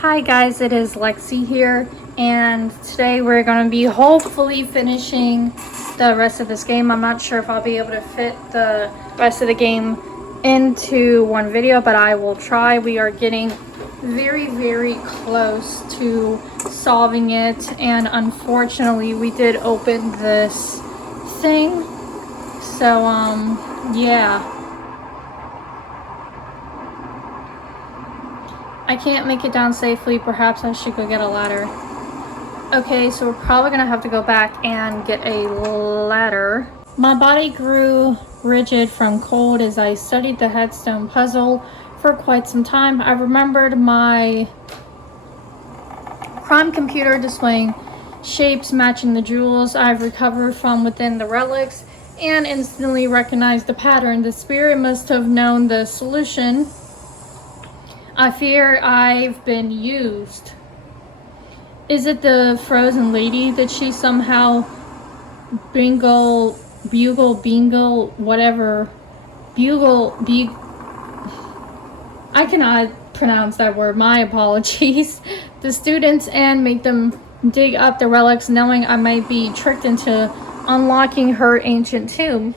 Hi guys, it is Lexi here, and today we're going to be hopefully finishing the rest of this game. I'm not sure if I'll be able to fit the rest of the game into one video, but I will try. We are getting very close to solving it, and unfortunately we did open this thing, so yeah. I can't make it down safely. Perhaps I should go get a ladder. Okay, so we're probably gonna have to go back and get a ladder. My body grew rigid from cold as I studied the headstone puzzle for quite some time. I remembered my crime computer displaying shapes matching the jewels I've recovered from within the relics and instantly recognized the pattern. The spirit must have known the solution. I fear I've been used. Is it the frozen lady that she somehow bugle, whatever, I cannot pronounce that word, my apologies, the students and make them dig up the relics knowing I might be tricked into unlocking her ancient tomb.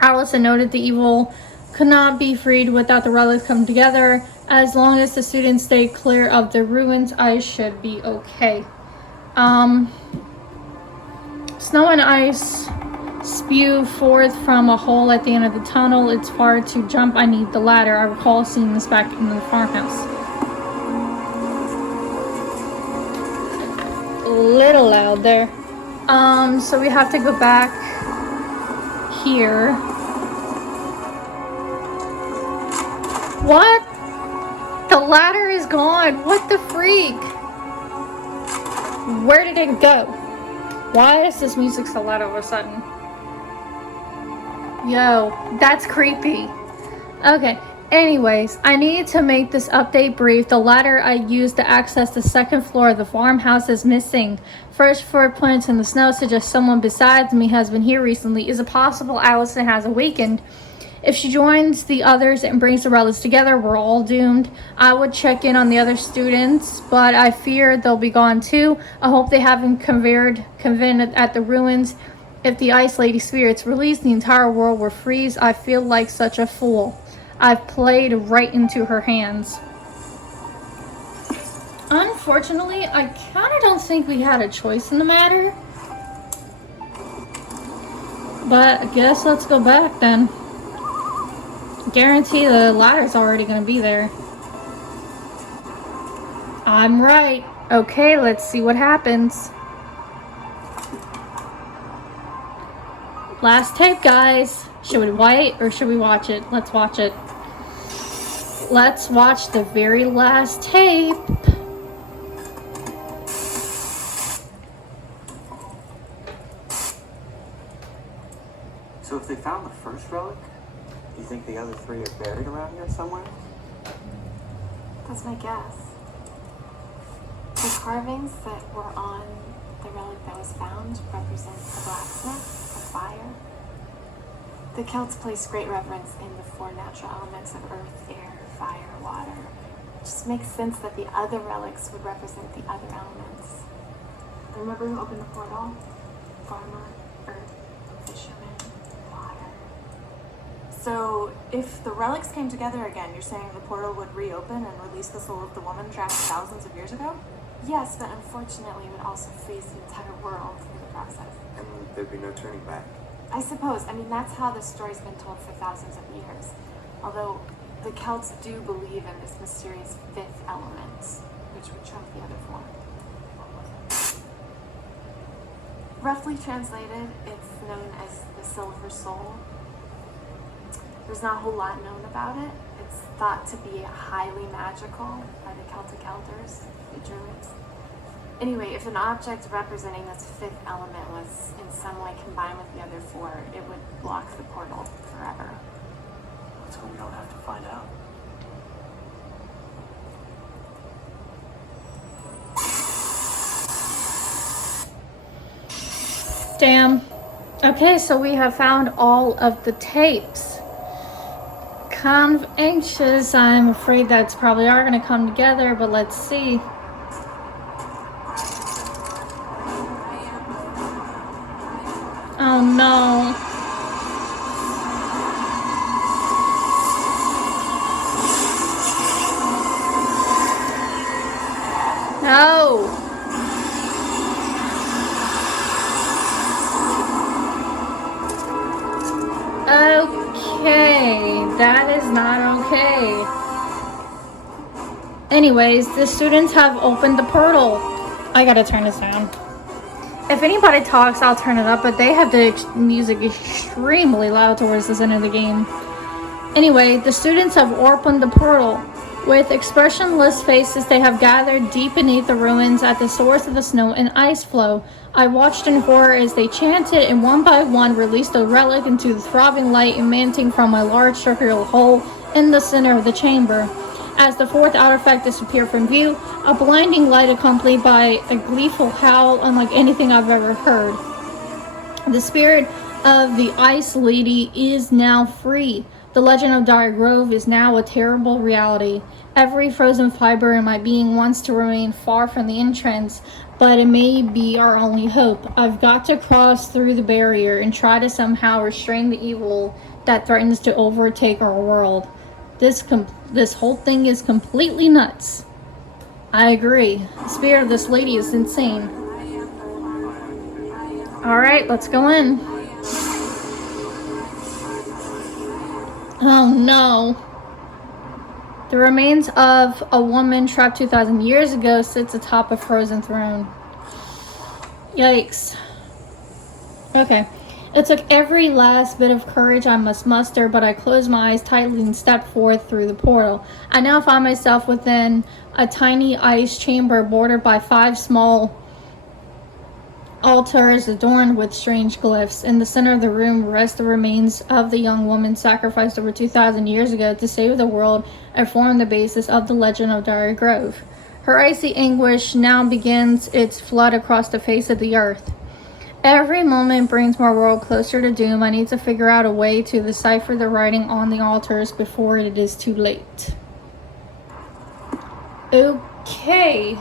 Allison noted the evil could not be freed without the relics come together. As long as the students stay clear of the ruins, I should be okay. Snow and ice spew forth from a hole at the end of the tunnel. It's far to jump. I need the ladder. I recall seeing this back in the farmhouse. A little loud there. So we have to go back here. What? The ladder is gone. What the freak? Where did it go? Why is this music so loud all of a sudden? Yo, that's creepy. Okay, anyways, I need to make this update brief. The ladder I used to access the second floor of the farmhouse is missing. Fresh footprints in the snow suggest someone besides me has been here recently. Is it possible Allison has awakened? If she joins the others and brings the relics together, we're all doomed. I would check in on the other students, but I fear they'll be gone too. I hope they haven't convened at the ruins. If the Ice Lady spirits release, the entire world will freeze. I feel like such a fool. I've played right into her hands. Unfortunately, I kind of don't think we had a choice in the matter. But I guess let's go back then. Guarantee the ladder's already gonna be there. I'm right. Okay, let's see what happens. Last tape, guys. Should we wait or should we watch it? Let's watch it. Let's watch the very last tape. So if they found the first relic, do you think the other three are buried around here somewhere? That's my guess. The carvings that were on the relic that was found represent a blacksmith, a fire. The Celts placed great reverence in the four natural elements of earth, air, fire, water. It just makes sense that the other relics would represent the other elements. Remember who opened the portal? Farmer, earth, fisherman. So, if the relics came together again, you're saying the portal would reopen and release the soul of the woman trapped thousands of years ago? Yes, but unfortunately it would also freeze the entire world through the process. And there'd be no turning back. I suppose. I mean, that's how the story's been told for thousands of years. Although, the Celts do believe in this mysterious fifth element, which would trump the other four. Roughly translated, it's known as the Silver Soul. There's not a whole lot known about it. It's thought to be highly magical by the Celtic elders, the Druids. Anyway, if an object representing this fifth element was in some way combined with the other four, it would block the portal forever. Let's hope we don't have to find out. Damn. Okay, so we have found all of the tapes. kind of anxious. I'm afraid that's probably are going to come together, but let's see. Oh no. No. Okay, that is not okay. Anyways, the students have opened the portal. I gotta turn this down. If anybody talks, I'll turn it up, but they have the music extremely loud towards this end of the game. Anyway, the students have opened the portal. With expressionless faces, they have gathered deep beneath the ruins at the source of the snow and ice flow. I watched in horror as they chanted and one by one released a relic into the throbbing light emanating from a large circular hole in the center of the chamber. As the fourth artifact disappeared from view, a blinding light accompanied by a gleeful howl unlike anything I've ever heard. The spirit of the Ice Lady is now free. The legend of Dire Grove is now a terrible reality. Every frozen fiber in my being wants to remain far from the entrance, but it may be our only hope. I've got to cross through the barrier and try to somehow restrain the evil that threatens to overtake our world. This whole thing is completely nuts. I agree. The spirit of this lady is insane. Alright, let's go in. Oh no. The remains of a woman trapped 2,000 years ago sits atop a frozen throne. Yikes. Okay. It took every last bit of courage I must muster, but I closed my eyes tightly and stepped forth through the portal. I now find myself within a tiny ice chamber bordered by 5 small altars adorned with strange glyphs. In the center of the room rest the remains of the young woman sacrificed over 2,000 years ago to save the world and form the basis of the legend of Dire Grove. Her icy anguish now begins its flood across the face of the earth. Every moment brings my world closer to doom. I need to figure out a way to decipher the writing on the altars before it is too late. Okay,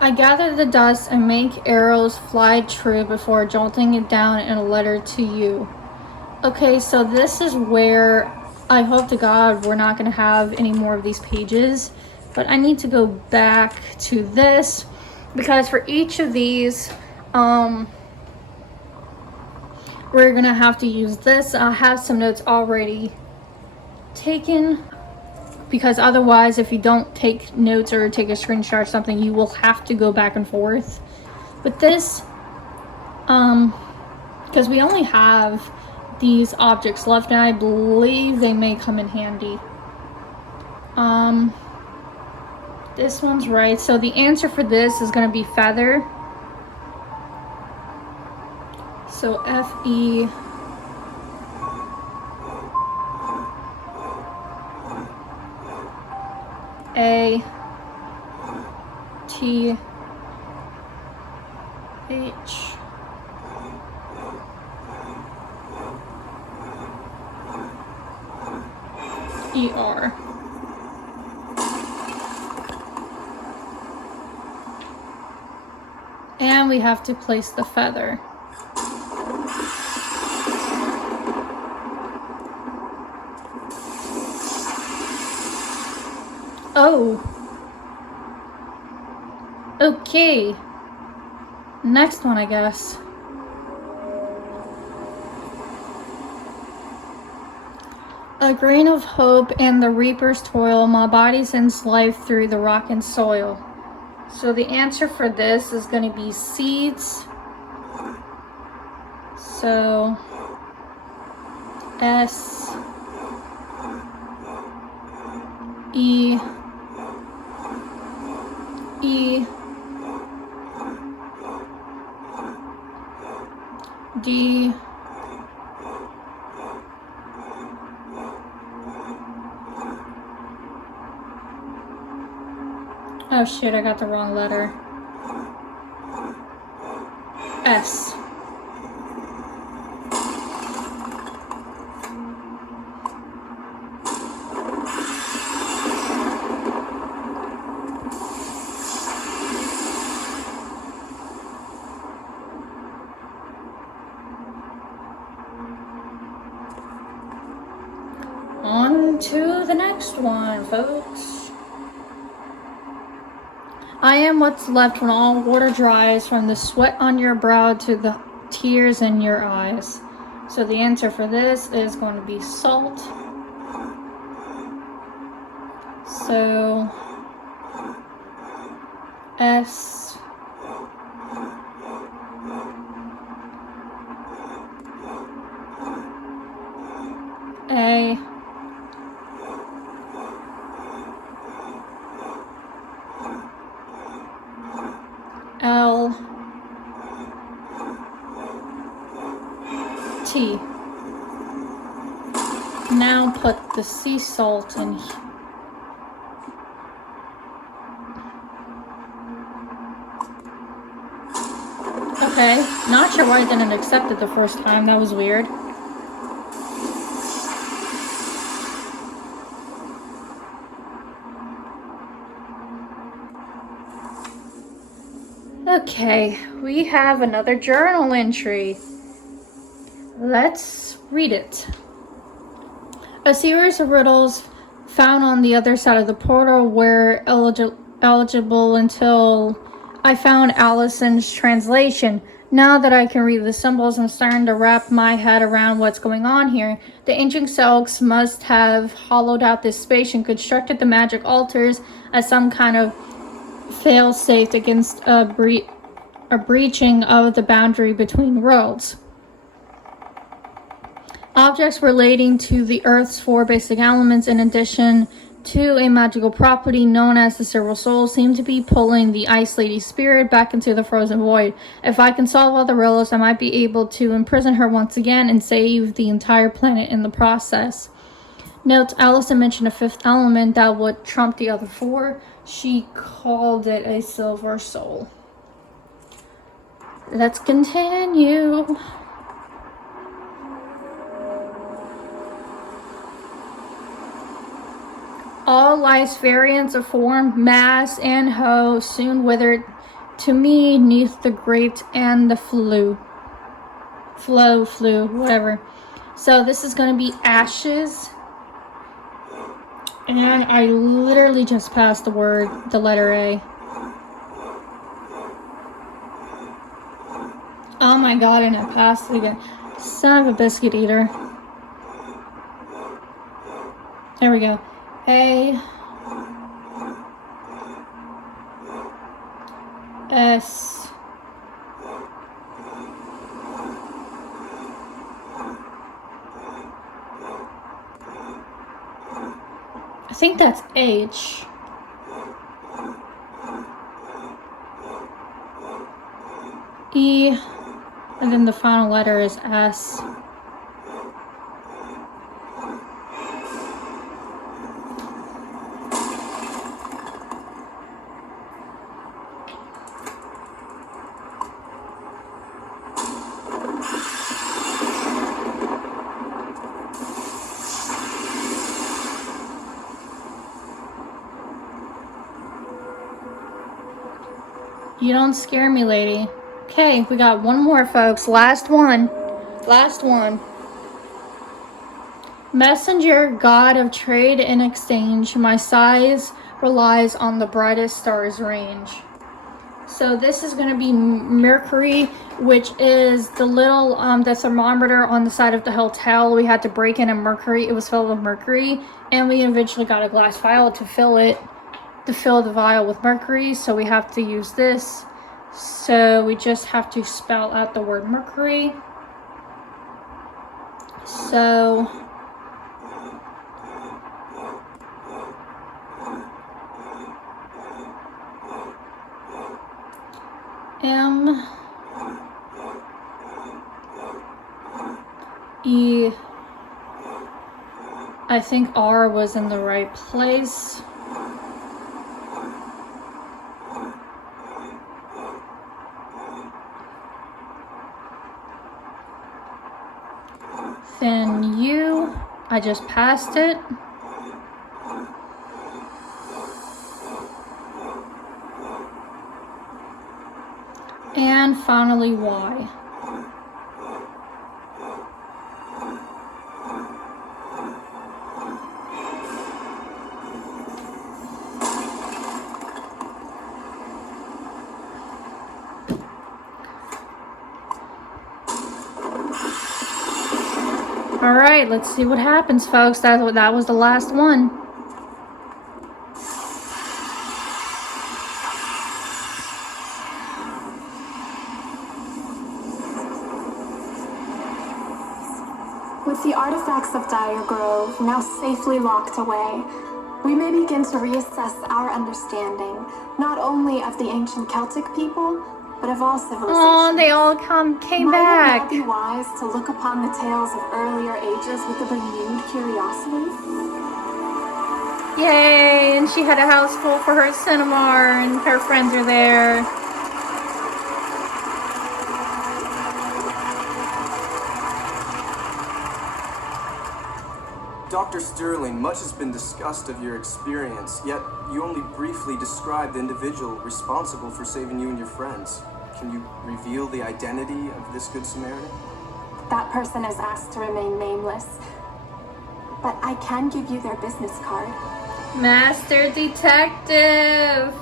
I gather the dust and make arrows fly true before jolting it down in a letter to you. Okay, so this is where I hope to God we're not going to have any more of these pages, but I need to go back to this because for each of these, we're going to have to use this. I have some notes already taken because otherwise if you don't take notes or take a screenshot or something, you will have to go back and forth with this because we only have these objects left and I believe they may come in handy. This one's right, so the answer for this is going to be feather. So F-E A T H E-R. And we have to place the feather. Oh. Okay. Next one, I guess. A grain of hope and the reaper's toil, my body sends life through the rock and soil. So the answer for this is going to be seeds. So S E E D Oh shit, I got the wrong letter. S. On to the next one, folks. I am what's left when all water dries, from the sweat on your brow to the tears in your eyes. So the answer for this is going to be salt. So S. A. L. T. Now put the sea salt in here. Okay, not sure why I didn't accept it the first time. That was weird. Okay, we have another journal entry. Let's read it. A series of riddles found on the other side of the portal were eligible until I found Allison's translation. Now that I can read the symbols, I'm starting to wrap my head around what's going on here. The ancient Celts must have hollowed out this space and constructed the magic altars as some kind of fail-safe against a breaching of the boundary between worlds. Objects relating to the Earth's 4 basic elements, in addition to a magical property known as the Silver Soul, seem to be pulling the Ice Lady's spirit back into the frozen void. If I can solve all the riddles, I might be able to imprison her once again and save the entire planet in the process. Note, Allison mentioned a 5th element that would trump the other 4. She called it a Silver Soul. Let's continue. All life's variants of form, mass and hoe, soon withered to me neath the grate and the flu, whatever. So this is going to be ashes. And I literally just passed the letter A. Oh my god, and I passed it again. Son of a biscuit eater. There we go. A. S. I think that's H. E. And then the final letter is S. You don't scare me, lady. Okay, we got one more, folks. Last one. Last one. Messenger, god of trade and exchange, my size relies on the brightest stars' range. So this is going to be Mercury, which is the little the thermometer on the side of the hotel. We had to break in a mercury. It was filled with mercury, and we eventually got a glass vial to fill the vial with mercury. So we have to use this. So we just have to spell out the word mercury. So M E, I think R was in the right place. Then you, I just passed it. And finally Y. All right, let's see what happens, folks. That was the last one. With the artifacts of Dire Grove now safely locked away, we may begin to reassess our understanding, not only of the ancient Celtic people, but of all civilizations. Oh, they all came back. Might it not be wise to look upon the tales of earlier ages with a renewed curiosity? Yay! And she had a house full for her cinema, and her friends are there. Dr. Sterling, much has been discussed of your experience, yet you only briefly described the individual responsible for saving you and your friends. Can you reveal the identity of this Good Samaritan? That person is asked to remain nameless, but I can give you their business card. Master Detective!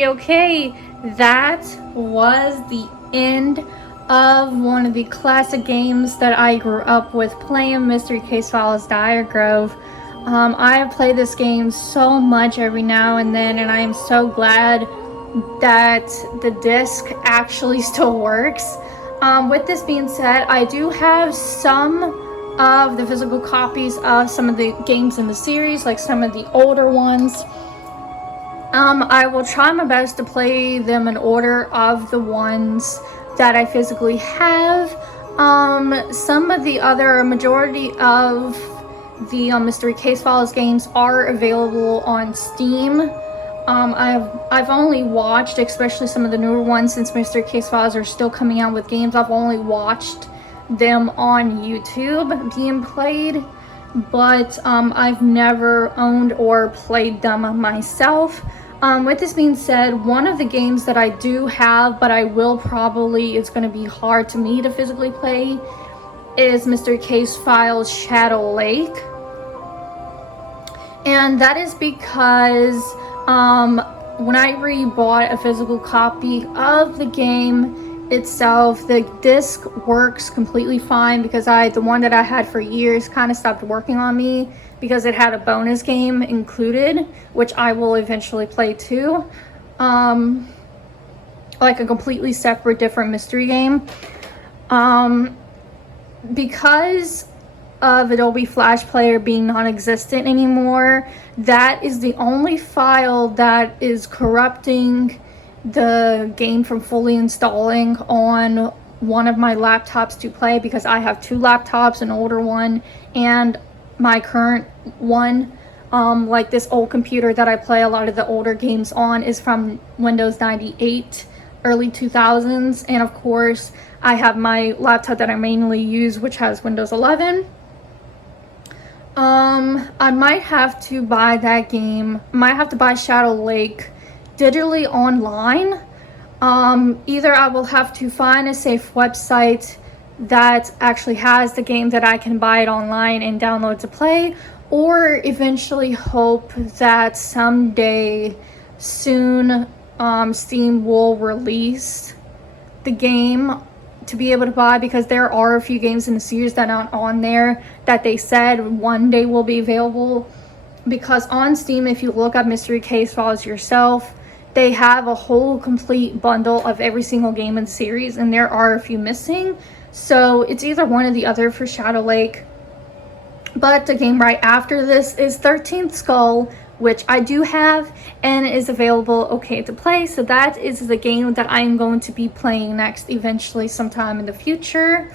Okay. That was the end of one of the classic games that I grew up with playing, Mystery Case Files Dire Grove. I have played this game so much every now and then, and I am so glad that the disc actually still works. With this being said, I do have some of the physical copies of some of the games in the series, like some of the older ones. I will try my best to play them in order of the ones that I physically have. Some of the other majority of the Mystery Case Files games are available on Steam. I've only watched, especially some of the newer ones, since Mystery Case Files are still coming out with games, I've only watched them on YouTube being played, but I've never owned or played them myself. With this being said, one of the games that I do have, but I will probably, it's going to be hard to me to physically play, is Mystery Case Files Shadow Lake. And that is because when I rebought a physical copy of the game itself, the disc works completely fine, because the one that I had for years kind of stopped working on me because it had a bonus game included, which I will eventually play too, like a completely separate different mystery game. Because of Adobe Flash Player being non-existent anymore, that is the only file that is corrupting the game from fully installing on one of my laptops to play, because I have two laptops, an older one and my current one. Like this old computer that I play a lot of the older games on is from Windows 98, early 2000s, and of course I have my laptop that I mainly use, which has Windows 11. I might have to buy that game, might have to buy Shadow Lake digitally online. Either I will have to find a safe website that actually has the game that I can buy it online and download to play, or eventually hope that someday soon Steam will release the game to be able to buy, because there are a few games in the series that aren't on there that they said one day will be available. Because on Steam, if you look up Mystery Case Files yourself, they have a whole complete bundle of every single game in the series, and there are a few missing. So it's either one or the other for Shadow Lake. But the game right after this is 13th Skull, which I do have and is available okay to play. So that is the game that I am going to be playing next eventually sometime in the future.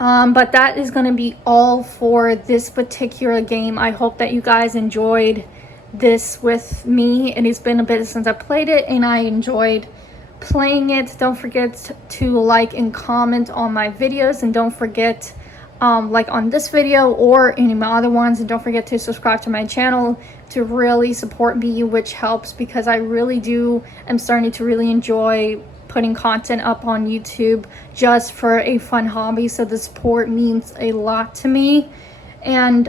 But that is going to be all for this particular game. I hope that you guys enjoyed this with me. It has been a bit since I played it, and I enjoyed playing it. Don't forget to like and comment on my videos, and don't forget like on this video or any of my other ones, and don't forget to subscribe to my channel to really support me, which helps because I really am starting to really enjoy putting content up on YouTube just for a fun hobby. So the support means a lot to me. And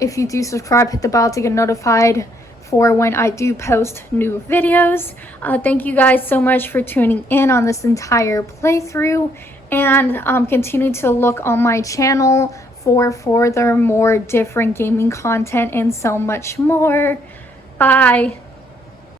if you do subscribe, hit the bell to get notified for when I do post new videos. Thank you guys so much for tuning in on this entire playthrough, and continue to look on my channel for further more different gaming content and so much more. Bye.